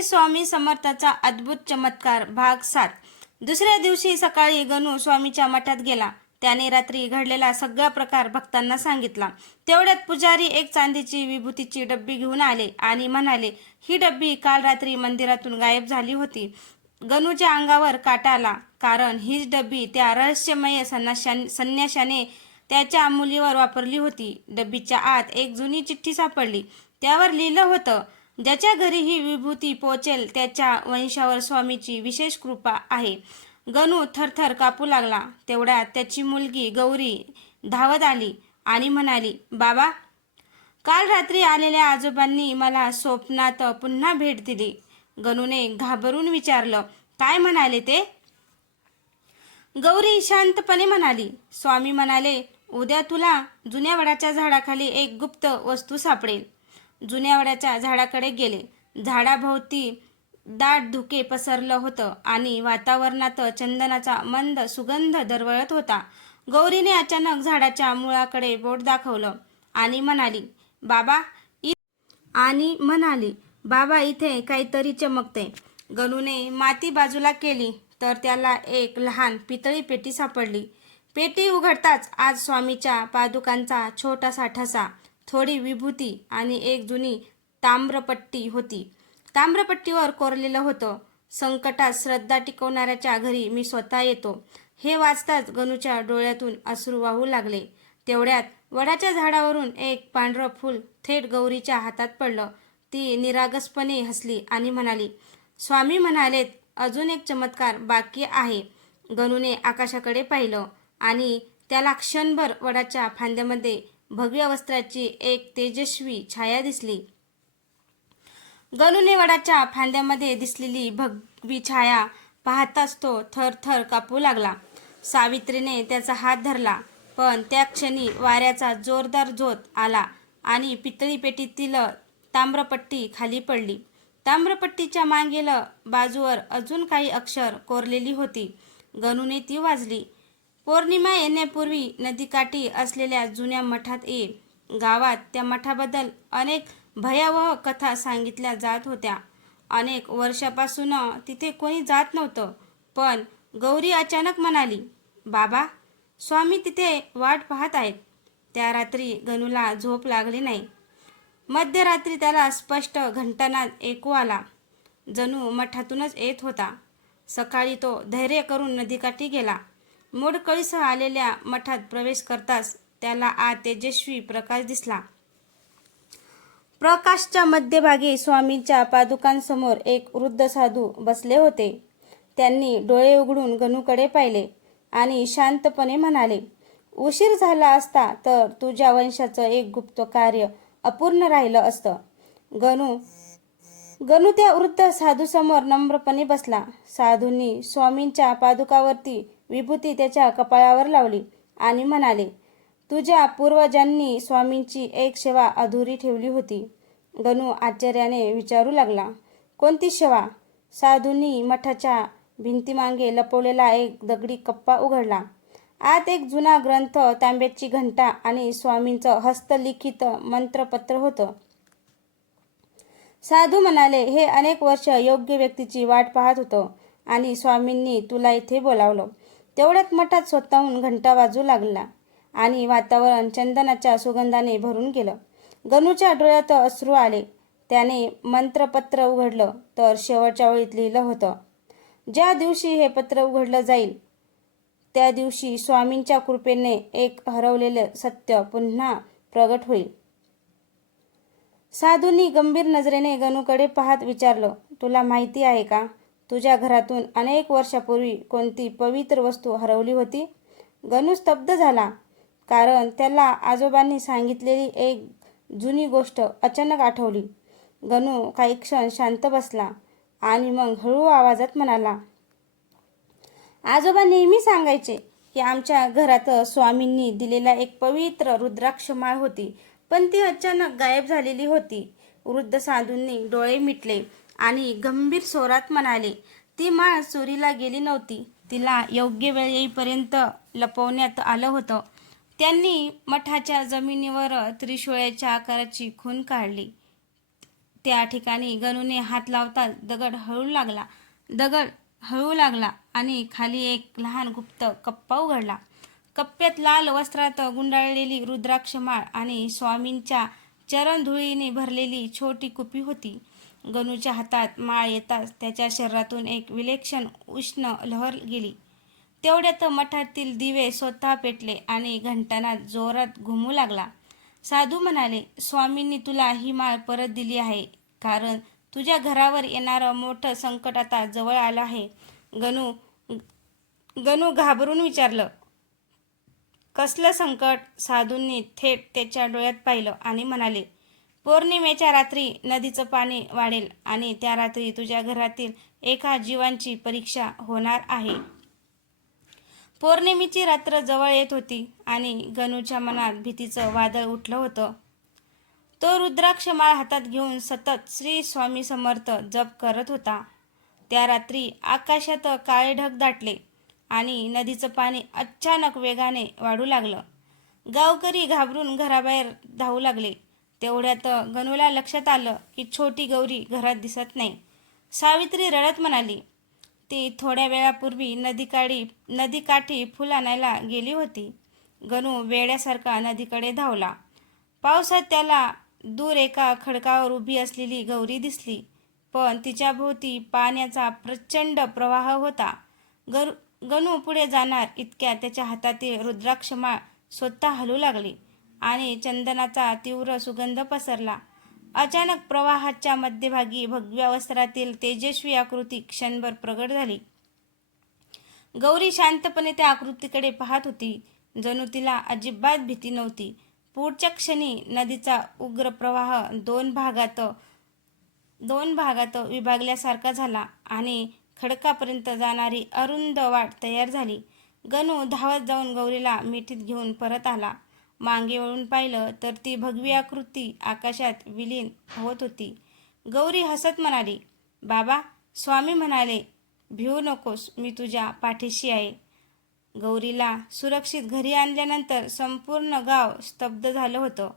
श्री स्वामी समर्थाचा अद्भुत चमत्कार भाग 7। दुसऱ्या दिवशी सकाळी गणू स्वामीच्या मठात गेला. त्याने रात्री घडलेला सगळा प्रकार भक्तांना सांगितला. तेवढ्यात पुजारी एक चांदीची विभूतीची डब्बी घेऊन आले आणि म्हणाले, ही डब्बी काल रात्री मंदिरातून गायब झाली होती. गणूच्या अंगावर काटा आला, कारण हीच डब्बी त्या रहस्यमय संन्याशाने त्याच्या मुलीवर वापरली होती. डब्बीच्या आत एक जुनी चिठ्ठी सापडली. त्यावर लिहिलं होतं, ज्याच्या घरी ही विभूती पोहोचेल त्याच्या वंशावर स्वामीची विशेष कृपा आहे. गणू थरथर कापू लागला. तेवढ्यात त्याची मुलगी गौरी धावत आली आणि म्हणाली, बाबा, काल रात्री आलेल्या आजोबांनी मला स्वप्नात पुन्हा भेट दिली. गणूने घाबरून विचारलं, काय म्हणाले ते? गौरी शांतपणे म्हणाली, स्वामी म्हणाले, उद्या तुला जुन्या वडाच्या झाडाखाली एक गुप्त वस्तू सापडेल. जुन्या वडाच्या झाडाकडे गेले. झाडाभोवती दाट धुके पसरलं होतं आणि वातावरणात चंदनाचा मंद सुगंध दरवळत होता. गौरीने अचानक झाडाच्या मुळाकडे बोट दाखवलं आणि म्हणाली, बाबा, इथे काहीतरी चमकते. गणूने माती बाजूला केली तर त्याला एक लहान पितळी पेटी सापडली. पेटी उघडताच आज स्वामीच्या पादुकांचा छोटासा ठसा, थोडी विभूती आणि एक जुनी ताम्रपट्टी होती. ताम्रपट्टीवर कोरलेलं होतं, संकटात श्रद्धा टिकवणाऱ्याच्या घरी मी स्वतः येतो. हे वाचताच गणूच्या डोळ्यातून अश्रू वाहू लागले. तेवढ्यात वडाच्या झाडावरून एक पांढरं फूल थेट गौरीच्या हातात पडलं. ती निरागसपणे हसली आणि म्हणाली, स्वामी म्हणालेत अजून एक चमत्कार बाकी आहे. गणूने आकाशाकडे पाहिलं आणि त्याला क्षणभर वडाच्या फांद्यामध्ये भगव्या वस्त्राची एक तेजस्वी छाया दिसली. गणूने वडाच्या फांद्यामध्ये दिसलेली भगवी छाया पाहताच तो थरथर कापू लागला. सावित्रीने त्याचा हात धरला, पण त्या क्षणी वाऱ्याचा जोरदार झोत आला आणि पितळी पेटीतील ताम्रपट्टी खाली पडली. ताम्रपट्टीच्या मागील बाजूवर अजून काही अक्षर कोरलेली होती. गणूने ती वाचली. पौर्णिमा येण्यापूर्वी नदीकाठी असलेल्या जुन्या मठात ये. गावात त्या मठाबद्दल अनेक भयावह कथा सांगितल्या जात होत्या. अनेक वर्षापासून तिथे कोणी जात नव्हतं. पण गौरी अचानक म्हणाली, बाबा, स्वामी तिथे वाट पाहत आहेत. त्या रात्री गणूला झोप लागली नाही. मध्यरात्री त्याला स्पष्ट घंटानाद ऐकू आला, जणू मठातूनच येत होता. सकाळी तो धैर्य करून नदीकाठी गेला. मोडकळीसह आलेल्या मठात प्रवेश करताच त्याला आत तेजस्वी प्रकाश दिसला. प्रकाशच्या मध्यभागी स्वामींच्या पादुकांसमोर एक वृद्ध साधू बसले होते. त्यांनी डोळे उघडून गणूकडे पाहिले आणि शांतपणे म्हणाले, उशीर झाला असता तर तुझ्या वंशाचं एक गुप्त कार्य अपूर्ण राहिलं असतं. गणू त्या वृद्ध साधूसमोर नम्रपणे बसला. साधूंनी स्वामींच्या पादुकावरती विभूती त्याच्या कपाळावर लावली आणि म्हणाले, तुझ्या पूर्वजांनी स्वामींची एक सेवा अधुरी ठेवली होती. गणू आश्चर्याने विचारू लागला, कोणती सेवा? साधूंनी मठाच्या भिंतीमागे लपवलेला एक दगडी कप्पा उघडला. आत एक जुना ग्रंथ, तांब्याची घंटा आणि स्वामींचं हस्तलिखित मंत्रपत्र होतं. साधू म्हणाले, हे अनेक वर्ष योग्य व्यक्तीची वाट पाहत होतो आणि स्वामींनी तुला इथे बोलावलं. तेवढ्यात मठात स्वतःहून घंटा वाजू लागला आणि वातावरण चंदनाच्या सुगंधाने भरून गेलं. गणूच्या डोळ्यात अश्रू आले. त्याने मंत्रपत्र उघडलं तर शेवटच्या ओळीत लिहिलं होतं, ज्या दिवशी हे पत्र उघडलं जाईल त्या दिवशी स्वामींच्या कृपेने एक हरवलेलं सत्य पुन्हा प्रगट होईल. साधूंनी गंभीर नजरेने गणूकडे पाहत विचारलं, तुला माहिती आहे का, तुझ्या घरातून अनेक वर्षापूर्वी कोणती पवित्र वस्तू हरवली होती? गणू स्तब्ध झाला, कारण त्याला आजोबांनी सांगितलेली एक जुनी गोष्ट अचानक आठवली. गणू काही क्षण शांत बसला आणि मग हळू आवाजात म्हणाला, आजोबा नेहमी सांगायचे की आमच्या घरात स्वामींनी दिलेला एक पवित्र रुद्राक्ष माळ होती, पण ती अचानक गायब झालेली होती. वृद्ध साधूंनी डोळे मिटले आणि गंभीर स्वरात म्हणाले, ती माळ चोरीला गेली नव्हती. तिला योग्य वेळ येईपर्यंत लपवण्यात आलं होतं. त्यांनी मठाच्या जमिनीवर त्रिशूळाच्या आकाराची खूण काढली. त्या ठिकाणी गणूने हात लावताच दगड हळू लागला आणि खाली एक लहान गुप्त कप्पा उघडला. कप्प्यात लाल वस्त्रात गुंडाळलेली रुद्राक्ष माळ आणि स्वामींच्या चरणधुळीने भरलेली छोटी कुपी होती. गणूच्या हातात माळ येताच त्याच्या शरीरातून एक विलक्षण उष्ण लहर गेली. तेवढ्यात मठातील दिवे स्वतः पेटले आणि घंटानाद जोरात घुमू लागला. साधू म्हणाले, स्वामींनी तुला ही माळ परत दिली आहे, कारण तुझ्या घरावर येणारं मोठं संकट आता जवळ आलं आहे. गणू गणू घाबरून विचारलं, कसलं संकट? साधूंनी थेट त्याच्या डोळ्यात पाहिलं आणि म्हणाले, पौर्णिमेच्या रात्री नदीचं पाणी वाढेल आणि त्या रात्री तुझ्या घरातील एका जीवांची परीक्षा होणार आहे. पौर्णिमेची रात्र जवळ येत होती आणि गणूच्या मनात भीतीचं वादळ उठलं होतं. तो रुद्राक्ष माळ हातात घेऊन सतत श्री स्वामी समर्थ जप करत होता. त्या रात्री आकाशात काळे ढग दाटले आणि नदीचं पाणी अचानक वेगाने वाढू लागलं. गावकरी घाबरून घराबाहेर धावू लागले. तेवढ्यात गणूला लक्षात आलं की छोटी गौरी घरात दिसत नाही. सावित्री रडत म्हणाली, ती थोड्या वेळापूर्वी नदीकाठी फुल आणायला गेली होती. गणू वेड्यासारखा नदीकडे धावला. पावसात त्याला दूर एका खडकावर उभी असलेली गौरी दिसली, पण तिच्या भोवती पाण्याचा प्रचंड प्रवाह होता. गणू पुढे जाणार इतक्या त्याच्या हातातील रुद्राक्ष माळ स्वतः हलू लागली आणि चंदनाचा तीव्र सुगंध पसरला. अचानक प्रवाहाच्या मध्यभागी भगव्या वस्त्रातील तेजस्वी आकृती क्षणभर प्रगट झाली. गौरी शांतपणे त्या आकृतीकडे पाहत होती, जणू तिला अजिबात भीती नव्हती. पुढच्या क्षणी नदीचा उग्र प्रवाह दोन भागात विभागल्यासारखा झाला आणि खडकापर्यंत जाणारी अरुंद वाट तयार झाली. गणू धावत जाऊन गौरीला मिठीत घेऊन परत आला. मागे वळून पाहिलं तर ती भगवी आकृती आकाशात विलीन होत होती. गौरी हसत म्हणाली, बाबा, स्वामी म्हणाले, भिवू नकोस, मी तुझ्या पाठीशी आहे. गौरीला सुरक्षित घरी आणल्यानंतर संपूर्ण गाव स्तब्ध झालं होतं.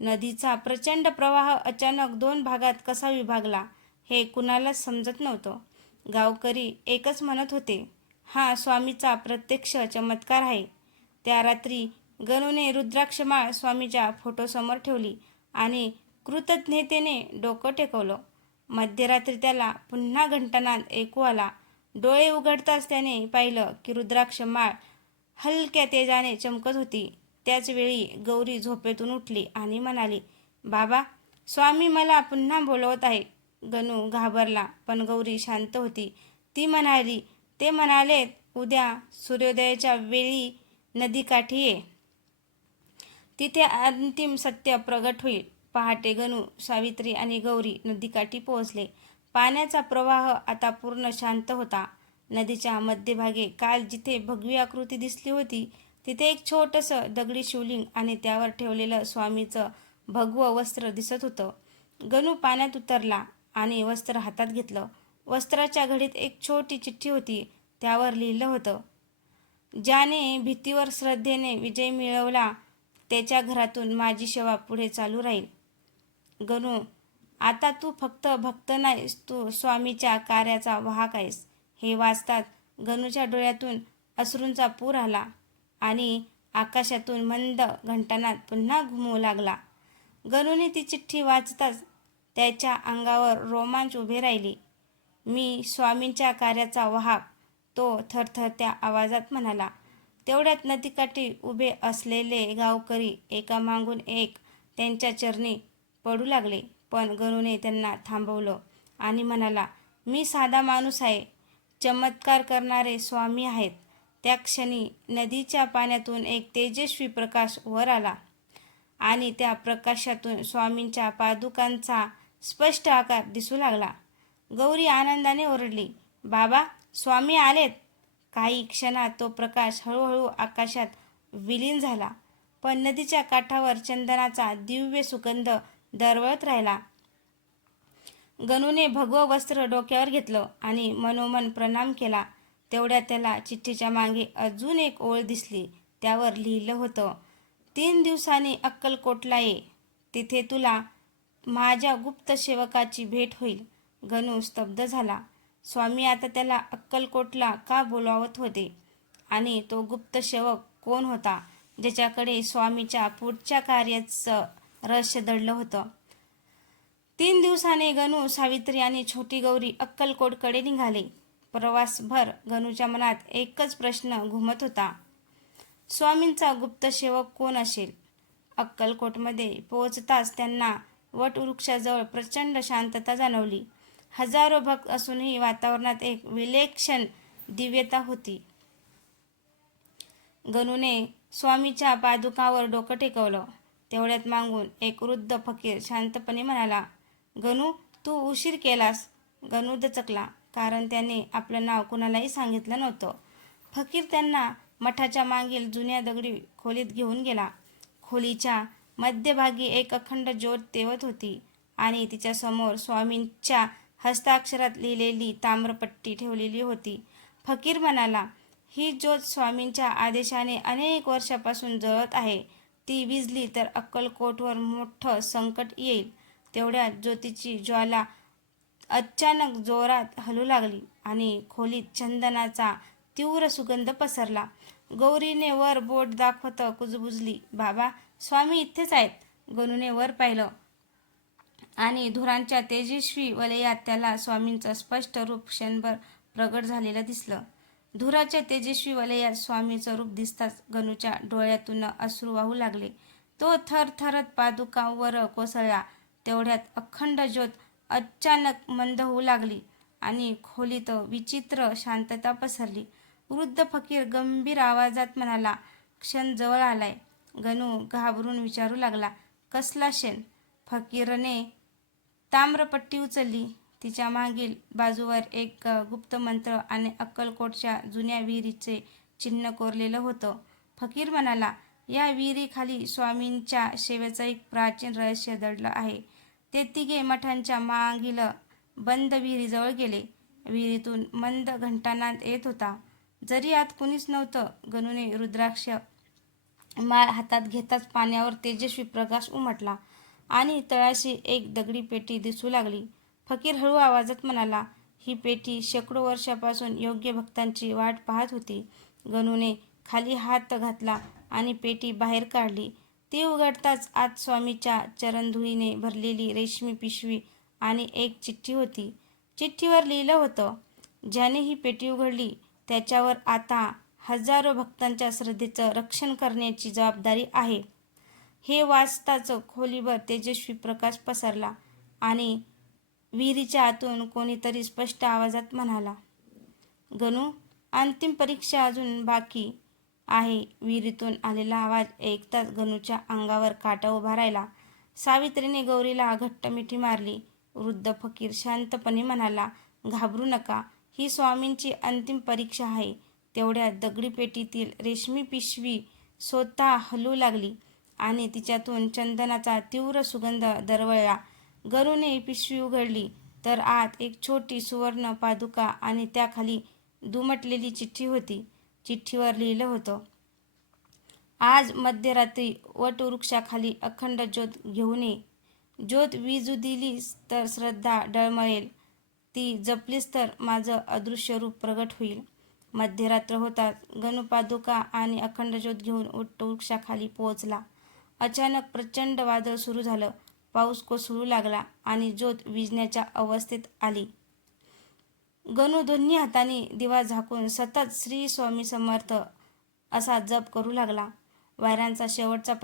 नदीचा प्रचंड प्रवाह अचानक दोन भागात कसा विभागला हे कुणालाच समजत नव्हतं. गावकरी एकच म्हणत होते, हा स्वामीचा प्रत्यक्ष चमत्कार आहे. त्या रात्री गणूने रुद्राक्षमाळ स्वामीच्या फोटोसमोर ठेवली आणि कृतज्ञतेने डोकं टेकवलं. मध्यरात्री त्याला पुन्हा घंटानाद ऐकू आला. डोळे उघडताच त्याने पाहिलं की रुद्राक्ष माळ हलक्या तेजाने चमकत होती. त्याचवेळी गौरी झोपेतून उठली आणि म्हणाली, बाबा, स्वामी मला पुन्हा बोलवत आहे. गणू घाबरला, पण गौरी शांत होती. ते म्हणालेत, उद्या सूर्योदयाच्या वेळी नदीकाठी ये, तिथे अंतिम सत्य प्रगट होईल. पहाटे गणू, सावित्री आणि गौरी नदीकाठी पोहोचले. पाण्याचा प्रवाह आता पूर्ण शांत होता. नदीच्या मध्यभागी काल जिथे भगवी आकृती दिसली होती तिथे एक छोटंसं दगडी शिवलिंग आणि त्यावर ठेवलेलं स्वामीचं भगवं वस्त्र दिसत होतं. गणू पाण्यात उतरला आणि वस्त्र हातात घेतलं. वस्त्राच्या घडीत एक छोटी चिठ्ठी होती. त्यावर लिहिलं होतं, ज्याने भीतीवर श्रद्धेने विजय मिळवला त्याच्या घरातून माझी सेवा पुढे चालू राहील. गणू, आता तू फक्त भक्त नाहीस, तू स्वामीच्या कार्याचा वाहक आहेस. हे वाचताच गणूच्या डोळ्यातून अश्रूंचा पूर आला आणि आकाशातून मंद घंटानाद पुन्हा घुमू लागला. गणूने ती चिठ्ठी वाचताच त्याच्या अंगावर रोमांच उभे राहिली. मी स्वामींच्या कार्याचा वाहक, तो थरथरत्या आवाजात म्हणाला. तेवढ्यात नदीकाठी उभे असलेले गावकरी एकामागून एक त्यांच्या चरणी पडू लागले, पण गणूने त्यांना थांबवलं आणि म्हणाला, मी साधा माणूस आहे, चमत्कार करणारे स्वामी आहेत. त्या क्षणी नदीच्या पाण्यातून एक तेजस्वी प्रकाश वर आला आणि त्या प्रकाशातून स्वामींच्या पादुकांचा स्पष्ट आकार दिसू लागला. गौरी आनंदाने ओरडली, बाबा, स्वामी आलेत. काही क्षणात तो प्रकाश हळूहळू आकाशात विलीन झाला, पण नदीच्या काठावर चंदनाचा दिव्य सुगंध दरवळत राहिला. गणूने भगवं वस्त्र डोक्यावर घेतलं आणि मनोमन प्रणाम केला. तेवढ्यात त्याला चिठ्ठीच्या मागे अजून एक ओळ दिसली. त्यावर लिहिलं होतं, 3 दिवसांनी अक्कलकोटला ये, तिथे तुला माझ्या गुप्त सेवकाची भेट होईल. गणू स्तब्ध झाला. स्वामी आता त्याला अक्कलकोटला का बोलावत होते आणि तो गुप्त सेवक कोण होता ज्याच्याकडे स्वामीच्या पुढच्या कार्याचं रहस्य दडलं होतं. 3 दिवसाने गणू, सावित्री आणि छोटी गौरी अक्कलकोटकडे निघाले. प्रवासभर गणूच्या मनात एकच प्रश्न घुमत होता. स्वामींचा गुप्त सेवक कोण असेल? अक्कलकोटमध्ये पोहोचताच त्यांना वटवृक्षाजवळ प्रचंड शांतता जाणवली. हजारो भक्त असूनही वातावरणात एक विलक्षण दिव्यता होती. गणूने स्वामीच्या पादुकावर डोकं टेकवलं. तेवढ्यात मागून एक वृद्ध फकीर शांतपणे म्हणाला, गणू, तू उशीर केलास. गणू दचकला, कारण त्याने आपलं नाव कुणालाही सांगितलं नव्हतं. फकीर त्यांना मठाच्या मागील जुन्या दगडी खोलीत घेऊन गेला. खोलीच्या मध्यभागी एक अखंड ज्योत तेवत होती आणि तिच्यासमोर स्वामींच्या हस्ताक्षरात लिहिलेली ताम्रपट्टी ठेवलेली होती. फकीर म्हणाला, ही ज्योत स्वामींच्या आदेशाने अनेक वर्षापासून जळत आहे. ती विझली तर अक्कलकोटवर मोठं संकट येईल. तेवढ्यात ज्योतीची ज्वाला अचानक जोरात हलू लागली आणि खोलीत चंदनाचा तीव्र सुगंध पसरला. गौरीने वर बोट दाखवत कुजबुजली, बाबा, स्वामी इथेच आहेत. गणूने वर पाहिलं आणि धुरांच्या तेजस्वी वलयात त्याला स्वामींचं स्पष्ट रूप क्षणभर प्रगट झालेलं दिसलं. धुराच्या तेजस्वी वलयात स्वामीचं रूप दिसताच गणूच्या डोळ्यातून अश्रू वाहू लागले. तो थरथरत पादुकांवर कोसळला. तेवढ्यात अखंड ज्योत अचानक मंद होऊ लागली आणि खोलीत विचित्र शांतता पसरली. वृद्ध फकीर गंभीर आवाजात म्हणाला, क्षण जवळ आलाय. गणू घाबरून विचारू लागला, कसला क्षण? फकीरने ताम्रपट्टी उचलली. तिच्या मागील बाजूवर एक गुप्त मंत्र आणि अक्कलकोटच्या जुन्या विहिरीचे चिन्ह कोरलेलं होतं. फकीर म्हणाला, या विहिरीखाली स्वामींच्या सेवेचं एक प्राचीन रहस्य दडलं आहे. ते तिघे मठांच्या मागील बंद विहिरीजवळ गेले. विहिरीतून मंद घंटानाद येत होता. जरी आत कुणीच नव्हतं. गणूने रुद्राक्ष माळ हातात घेताच पाण्यावर तेजस्वी प्रकाश उमटला आणि तळाशी एक दगडी पेटी दिसू लागली. फकीर हळू आवाजात म्हणाला, ही पेटी शेकडो वर्षापासून योग्य भक्तांची वाट पाहत होती. गणूने खाली हात घातला आणि पेटी बाहेर काढली. ती उघडताच आत स्वामीच्या चरणधुळीने भरलेली रेशमी पिशवी आणि एक चिठ्ठी होती. चिठ्ठीवर लिहिलं होतं, ज्याने ही पेटी उघडली त्याच्यावर आता हजारो भक्तांच्या श्रद्धेचं रक्षण करण्याची जबाबदारी आहे. हे वाचताच खोलीभर तेजस्वी प्रकाश पसरला आणि विहिरीच्या आतून कोणीतरी स्पष्ट आवाजात म्हणाला, गणू, अंतिम परीक्षा अजून बाकी आहे. विहिरीतून आलेला आवाज ऐकताच गणूच्या अंगावर काटा उभा राहिला. सावित्रीने गौरीला घट्ट मिठी मारली. वृद्ध फकीर शांतपणे म्हणाला, घाबरू नका. ही स्वामींची अंतिम परीक्षा आहे. तेवढ्यात दगडी पेटीतील रेशमी पिशवी स्वतः हलू लागली आणि तिच्यातून चंदनाचा तीव्र सुगंध दरवळला. गणूने पिशवी उघडली तर आत एक छोटी सुवर्ण पादुका आणि त्याखाली दुमटलेली चिठ्ठी होती. चिठ्ठीवर लिहिलं होतं, आज मध्यरात्री वटवृक्षाखाली अखंड ज्योत घेऊन ये. ज्योत विझू दिलीस तर श्रद्धा डळमळेल. ती जपलीस तर माझं अदृश्य रूप प्रगट होईल. मध्यरात्र होताच गणू पादुका आणि अखंड ज्योत घेऊन वटवृक्षाखाली पोहोचला. अचानक प्रचंड वादळ सुरू झालं. पाऊस कोसळू लागला आणि ज्योत विझण्याच्या अवस्थेत आली. गणू दोन्ही हातांनी दिवा झाकून सतत श्री स्वामी समर्थ असा जप करू लागला. वाऱ्याचा शेवटचा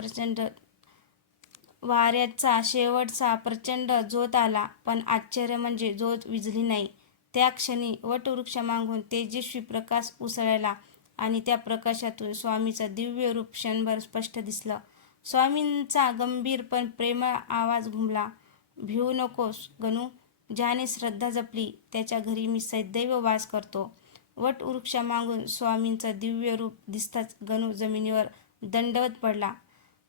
प्रचंड ज्योत आला, पण आश्चर्य म्हणजे ज्योत विझली नाही. त्या क्षणी वटवृक्षामागून तेजस्वी प्रकाश उसळला आणि त्या प्रकाशातून स्वामीचं दिव्य रूप क्षणभर स्पष्ट दिसलं. स्वामींचा गंभीर पण प्रेमळ आवाज घुमला, भिवू नकोस गणू. ज्याने श्रद्धा जपली त्याच्या घरी मी सदैव वास करतो. वटवृक्षामागून स्वामींचं दिव्य रूप दिसताच गणू जमिनीवर दंडवत पडला.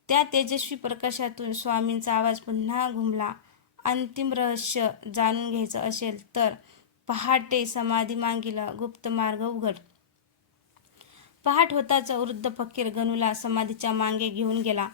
त्या तेजस्वी प्रकाशातून स्वामींचा आवाज पुन्हा घुमला, अंतिम रहस्य जाणून घ्यायचं असेल तर पहाटे समाधी मागील गुप्त मार्ग उघड. पहाट होताच वृद्ध फकीर गणूला समाधीच्या मागे घेऊन गेला.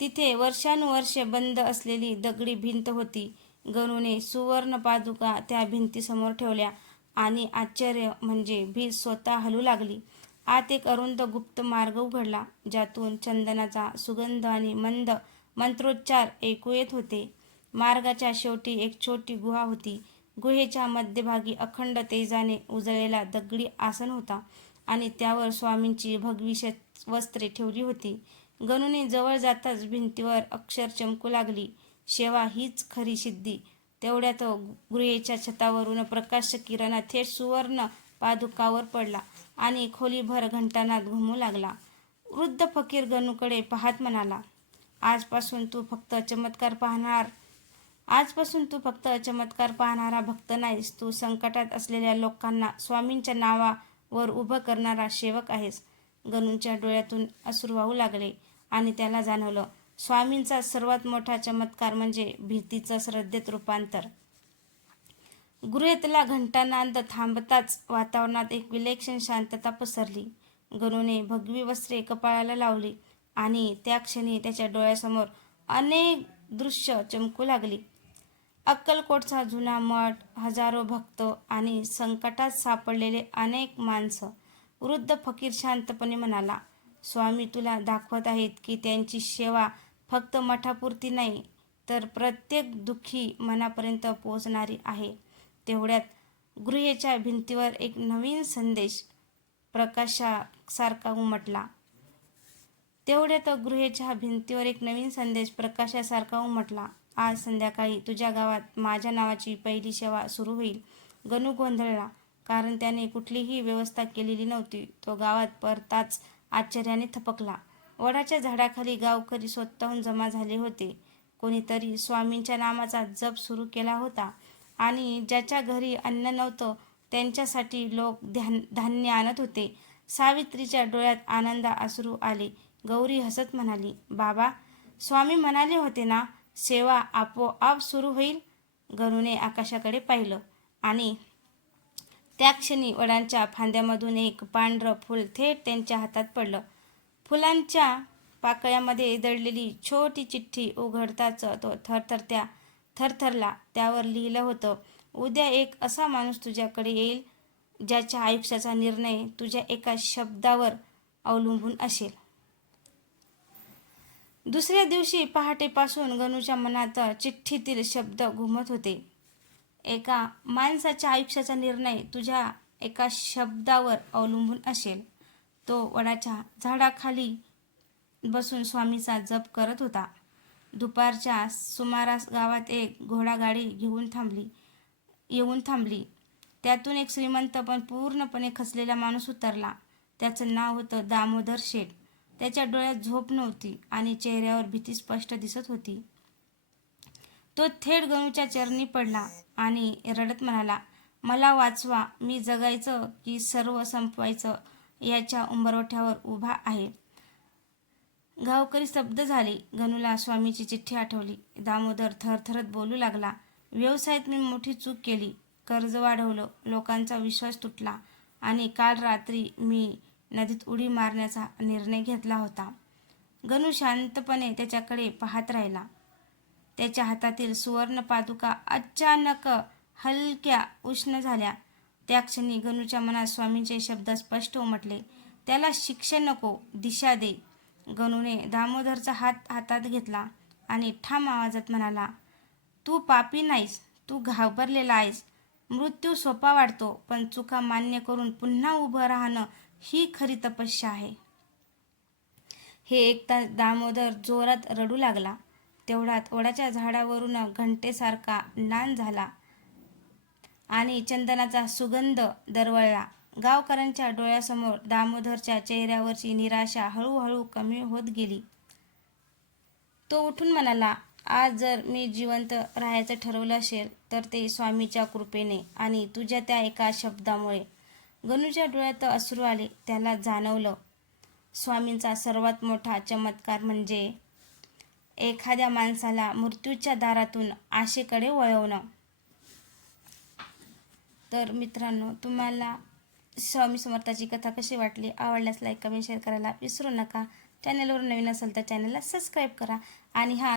तिथे वर्षानुवर्षे बंद असलेली दगडी भिंत होती. गणूने सुवर्ण पादुका त्या भिंतीसमोर ठेवल्या आणि आश्चर्य म्हणजे भिंत स्वतः हलू लागली. आत एक अरुंद गुप्त मार्ग उघडला, ज्यातून चंदनाचा सुगंध आणि मंद मंत्रोच्चार ऐकू येत होते. मार्गाच्या शेवटी एक छोटी गुहा होती. गुहेच्या मध्यभागी अखंड तेजाने उजळलेला दगडी आसन होता आणि त्यावर स्वामींची भगवी वस्त्रे ठेवली होती. गणूने जवळ जाताच भिंतीवर अक्षर चमकू लागली, सेवा हीच खरी सिद्धी. तेवढ्यात गुहेच्या छतावरून प्रकाश किरण थेट सुवर्ण पादुकावर पडला आणि खोलीभर घंटानाद घुमू लागला. वृद्ध फकीर गणूकडे पाहत म्हणाला, आजपासून तू फक्त चमत्कार पाहणारा भक्त नाहीस, तू संकटात असलेल्या लोकांना स्वामींच्या नावावर उभं करणारा सेवक आहेस. गणूच्या डोळ्यातून अश्रू वाहू लागले आणि त्याला जाणवलं, स्वामींचा सर्वात मोठा चमत्कार म्हणजे भीतीचं श्रद्धेत रूपांतर. गुहेतला घंटानाद थांबताच वातावरणात एक विलक्षण शांतता पसरली. गणूने भगवी वस्त्रे कपाळाला लावली आणि त्या क्षणी त्याच्या डोळ्यासमोर अनेक दृश्य चमकू लागली. अक्कलकोटचा जुना मठ, हजारो भक्त आणि संकटात सापडलेले अनेक माणसं. वृद्ध फकीर शांतपणे म्हणाला, स्वामी तुला दाखवत आहेत की त्यांची सेवा फक्त मठापुरती नाही, तर प्रत्येक दुःखी मनापर्यंत पोहोचणारी आहे. तेवढ्यात गुहेच्या भिंतीवर एक नवीन संदेश प्रकाशासारखा उमटला. आज संध्याकाळी तुझ्या गावात माझ्या नावाची पहिली सेवा सुरू होईल. गणू गोंधळला, कारण त्याने कुठलीही व्यवस्था केलेली नव्हती. तो गावात परताच आश्चर्याने थबकला. वडाच्या झाडाखाली गावकरी स्वतःहून जमा झाले होते. कोणीतरी स्वामींच्या नामाचा जप सुरू केला होता आणि ज्याच्या घरी अन्न नव्हतं त्यांच्यासाठी लोक धान्य आणत होते. सावित्रीच्या डोळ्यात आनंद अश्रू आले. गौरी हसत म्हणाली, बाबा, स्वामी म्हणाले होते ना, सेवा आपोआप सुरू होईल. गणूने आकाशाकडे पाहिलं आणि त्या क्षणी वडांच्या फांद्यामधून एक पांढरं फूल थेट त्यांच्या हातात पडलं. फुलांच्या पाकळ्यामध्ये दडलेली छोटी चिठ्ठी उघडताच तो थरथरला. त्यावर लिहिलं होतं, उद्या एक असा माणूस तुझ्याकडे येईल ज्याच्या आयुष्याचा निर्णय तुझ्या एका शब्दावर अवलंबून असेल. दुसऱ्या दिवशी पहाटेपासून गणूच्या मनात चिठ्ठीतील शब्द घुमत होते. एका माणसाच्या आयुष्याचा निर्णय तुझ्या एका शब्दावर अवलंबून असेल. तो वडाच्या झाडाखाली बसून स्वामीचा जप करत होता. दुपारच्या सुमारास गावात एक घोडागाडी येऊन थांबली. त्यातून एक श्रीमंत पण पूर्णपणे खचलेला माणूस उतरला. त्याचं नाव होतं दामोदर शेठ. त्याच्या डोळ्यात झोप नव्हती आणि चेहऱ्यावर भीती स्पष्ट दिसत होती. तो थेट गणूच्या चरणी पडला आणि रडत म्हणाला, मला वाचवा, मी जगायचं की सर्व संपवायचं याच्या उंबरठ्यावर उभा आहे. गावकरी स्तब्ध झाले. गणूला स्वामीची चिठ्ठी आठवली. दामोदर थरथरत बोलू लागला, व्यवसायात मी मोठी चूक केली. कर्ज वाढवलं, लोकांचा विश्वास तुटला आणि काल रात्री मी नदीत उडी मारण्याचा निर्णय घेतला होता. गणू शांतपणे त्याच्याकडे पाहत राहिला. त्याच्या हातातील सुवर्ण पादुका अचानक हलक्या उष्ण झाल्या. त्या क्षणी गणूच्या मनात स्वामींचे शब्द स्पष्ट उमटले, त्याला शिक्षा नको, दिशा दे. गणूने दामोदरचा हात हातात घेतला आणि ठाम आवाजात म्हणाला, तू पापी नाहीस, तू घाबरलेला आहेस. मृत्यू सोपा वाटतो, पण चुका मान्य करून पुन्हा उभं राहणं ही खरी तपस्या आहे. हे ऐकताच दामोदर जोरात रडू लागला. तेवढ्यात वडाच्या झाडावरून घंटेसारखा नाद झाला आणि चंदनाचा सुगंध दरवळला. गावकऱ्यांच्या डोळ्यासमोर दामोदरच्या चेहऱ्यावरची निराशा हळूहळू कमी होत गेली. तो उठून म्हणाला, आज जर मी जिवंत राहायचं ठरवलं असेल तर ते स्वामीच्या कृपेने आणि तुझ्या त्या एका शब्दामुळे. गणूच्या डोळ्यात अश्रू आले. त्याला जाणवलं, स्वामींचा सर्वात मोठा चमत्कार म्हणजे एखाद्या माणसाला मृत्यूच्या दारातून आशेकडे वळवणं. तर मित्रांनो, तुम्हाला स्वामी समर्थाची कथा कशी वाटली? आवडल्यास लाईक, कमेंट, शेअर करायला विसरू नका. चॅनलवर नवीन असेल तर चॅनलला सबस्क्राईब करा आणि हा